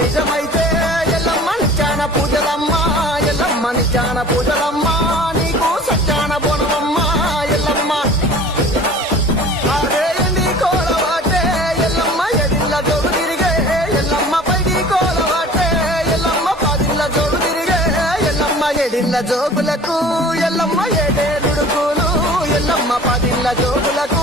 నిజమైతే ఎల్లమ్మ నిత్యాన పూజలమ్మ, ఎల్లమ్మ నిత్యాన పూజలమ్మ, నీకు సత్యాన బోనమమ్మ ఎల్లమ్మ. అదేంది కోలవాటే ఎల్లమ్మ ఎడిల్ల జోడు తిరిగే ఎల్లమ్మ, పైకి కోలవాటే ఎల్లమ్మ పదిల్ల జోడు తిరిగే ఎల్లమ్మ. ఎడిల్ల జోగులకు ఎల్లమ్మ ఏడేడుడుకులు ఎల్లమ్మ, పదిల్ల జోగులకు